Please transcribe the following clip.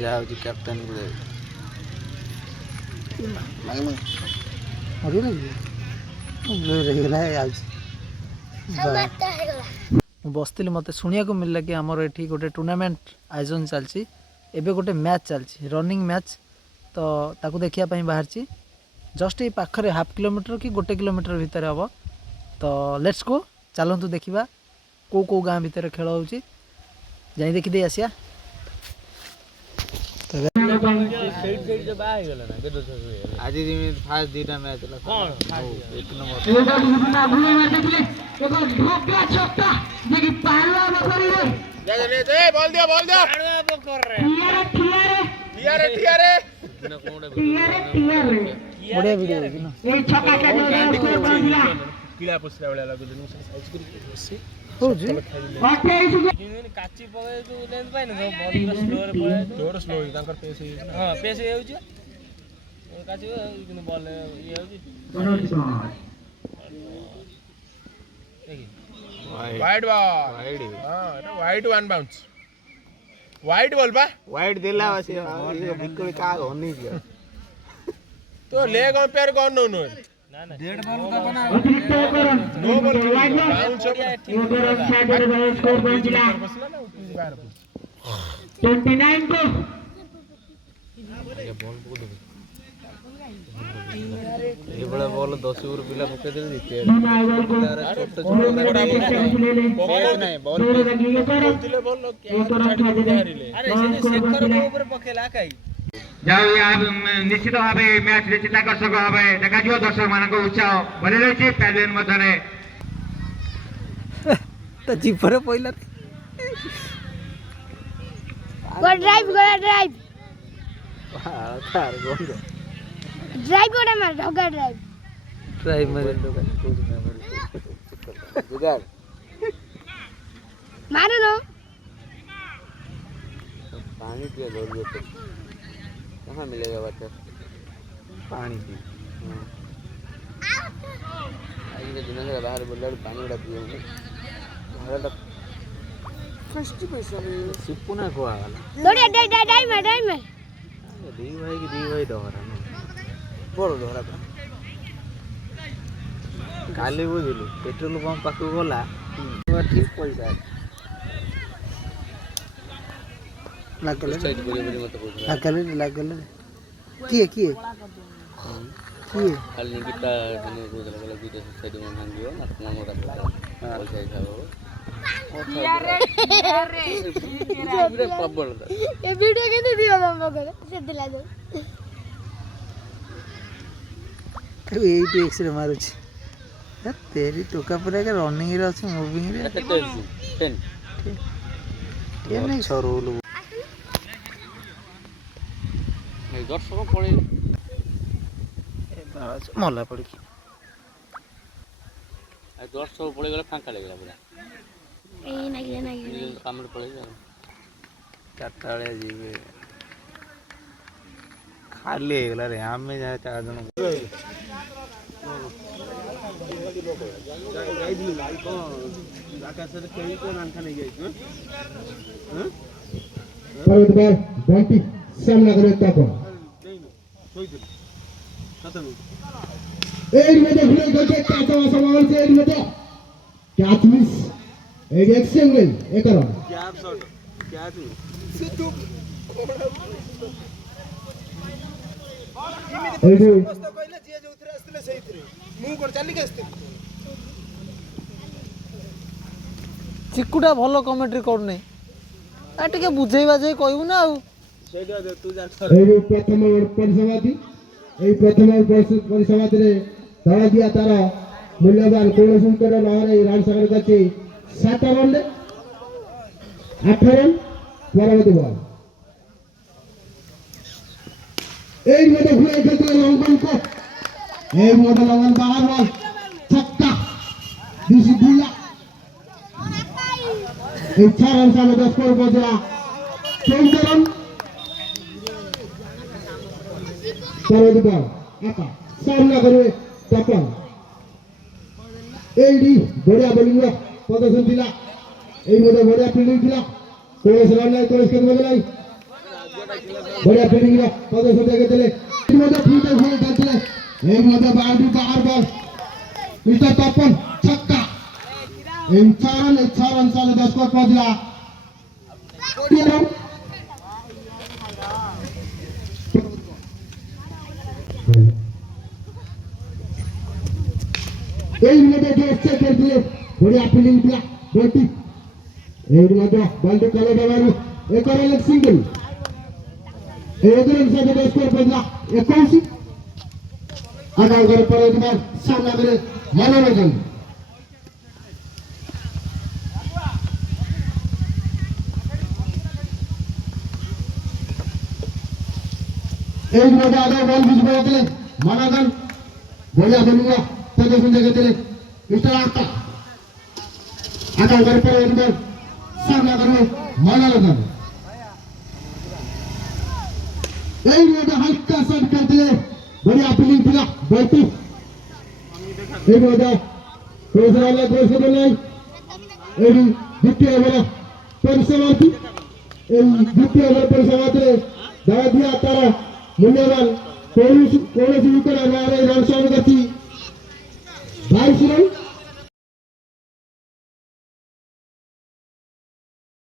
जाओ जी कैप्टन को बसती मत शुणा मिलला कि आमर ये गोटे टूर्नामेंट आयोजन चलती एवं गोटे मैच चलती रनिंग मैच तो ताकू देखापी बाहर जस्ट ये पाखरे हाफ किलोमीटर कि गोटे किलोमीटर भितर हम तो लेट्स गो चलतु देखा कौ कौ गाँ भितर खेल हो जाई देखी आसिया आज फास्ट दीटा मैच एक नंबर बोल दिया बढ़िया वीडियो है ना किला पसरा वाला लागो दिन साइज करी हो जी काची पगे जो लेंथ पाइ न बॉल स्लो रे पळे तोर स्लो तांकर पेस हां पेस हेउ छी काची किन बॉल ये हेउ छी वाइड बॉल हां wide one bounce wide ball बा वाइड दिला वसे बिल्कुल का होनी दिया तो लेग अंपायर कौन नो नो ना ना डेढ़ बॉल का बना नो बॉल बाउंस स्कोर पहुंचला 29 को ये बड़ा बॉल 10 ओवर पिला पके दे जीते छोटे छोटे नहीं बॉल दिले बॉल हारिले अरे शेखर को ऊपर पकेला काई जाओ यार निश्चित भाव मैच रे चित्ताकर्षक भाव देखा जो दर्शक मान उत्साह बढ़ी रही पैलवेन मध्य तो जीपर पहला ड्राइव तार गोल ड्राइव गोड़ा मार ढोगा ड्राइव ड्राइव मार जुगाड़ मारो ना पानी पिया जरूरत है कहाँ मिलेगा बच्चा पानी पी आज के दिन में बाहर बोल पानी उड़ा पिए घर फर्स्ट पैसा सिपुना को आला लोड़े डाई में दी भाई डरा ना बड़ डरा काली बुझिलु पेट्रोल पंप पाक गला ठीक पैसा लागल किए खाली गिटा जने को लगा गिटा साइड में भांगियो ना अपना मोटा पैसा हिसाब रे पबल ये वीडियो के दियो हम बगल से दिला दो तो यही टेक्स रे मारू छी तेरी टोका पूरा के रनिंग रे अछि मूविंग रे 10 ये नहीं सरोल ए दर्शक पळे मला पड़ी दर्शक पळे गला फांका लागला पूरा ए नागिले काम रे पळे चाटाळे जीवे खाली गला रे हमें जा चार जन आकाश से खेली को नान खाने गई हां पर बार बंटी सामना करे ताको एक में देखने गए काटो सवाल से एक में कैच मिस एक एक्सेंगल एक करो क्या शॉट क्या थी सिद्धू एडू मस्त कहले जे जोथरे असले सहीथरे मु कोन चली के असते चिकुटा भलो कमेंट्री करने आ टिके बुझेई बाजे कहू ना आ सेटा दे तू जान एडू प्रथम परिसमाधि এই প্রথম পরিসমাধিরে ধরা দিয়া তার মূল্যবান কৌশল করে লহরে রান সংগ্রহ করছে 7 রানে 8 রান পরবর্তী বল এই মধ্যে ঘুরে খেলতে লঙ্ঘন কর এই মধ্যে লঙ্ঘন বাহার বল ছক্কা দিশি বুলা এই 4 রান সামনে 10 স্কোর বজরা 14 রান পরবর্তী বল একা সামনা করে তপন এইডি বড়িয়া বোলিং প্রদর্শন ଥିଲା এই মধ্যে বড়িয়া ফিল্ডিং ଥିଲା কোলেশ রান নাই কোলেশ কেন বলে নাই ବଢିଆ ଫିଲ୍ଡିଂ ର ପ୍ରଦର୍ଶନ ଦେଖିଥିଲେ ଏଠି ମଧ୍ୟ ଠିକ ଖେଳ ଚାଲିଥିଲେ ଏଇ ମଧ୍ୟ ବାଉଣ୍ଡ୍ରି ବାହାର ବଲ୍ ମିଷ୍ଟର ତପନ ଛକ୍କା এই 6 ରନ୍ ସାଙ୍ଗେ 10 ସ୍କୋର ପହଞ୍ଚିଲା 20 ରନ୍ এই ମଧ୍ୟ ଜୋରସେ ଖେଳିଥିଲେ ବଢିଆ ଫିଲ୍ଡିଂ ଥିଲା ବଲ୍ଟି ଏଇଠି ମଧ୍ୟ ବଲ୍ଟି କଲେ ଦେବାରୁ ଏକ ରନ୍ ସିଙ୍ଗଲ एक रन से 10 स्कोर पहुंचा 21 आधा ओवर पर एक बार सामना करे मनोरंजन एक मजा आधा बॉल बीच में होते मनोरंजन बढ़िया बनुआ प्रदर्शन जगह मिस्टर आका आधा ओवर पर एक बार सामना करे मनोरंजन এই মধ্যে হালকা শট খেলতে বড়িয়া ফিল্ডিং ছিল বলতি এই মধ্যে কোসরালে কোসে নাই এই দ্বিতীয় ওভার পরিসমাপ্তি এই দ্বিতীয় ওভার পরিসমাপ্তিতে দাওয়া দিয়া তারা মূল্যবান কৌশল উইকেট আনারে রান সংগ্রহ করছি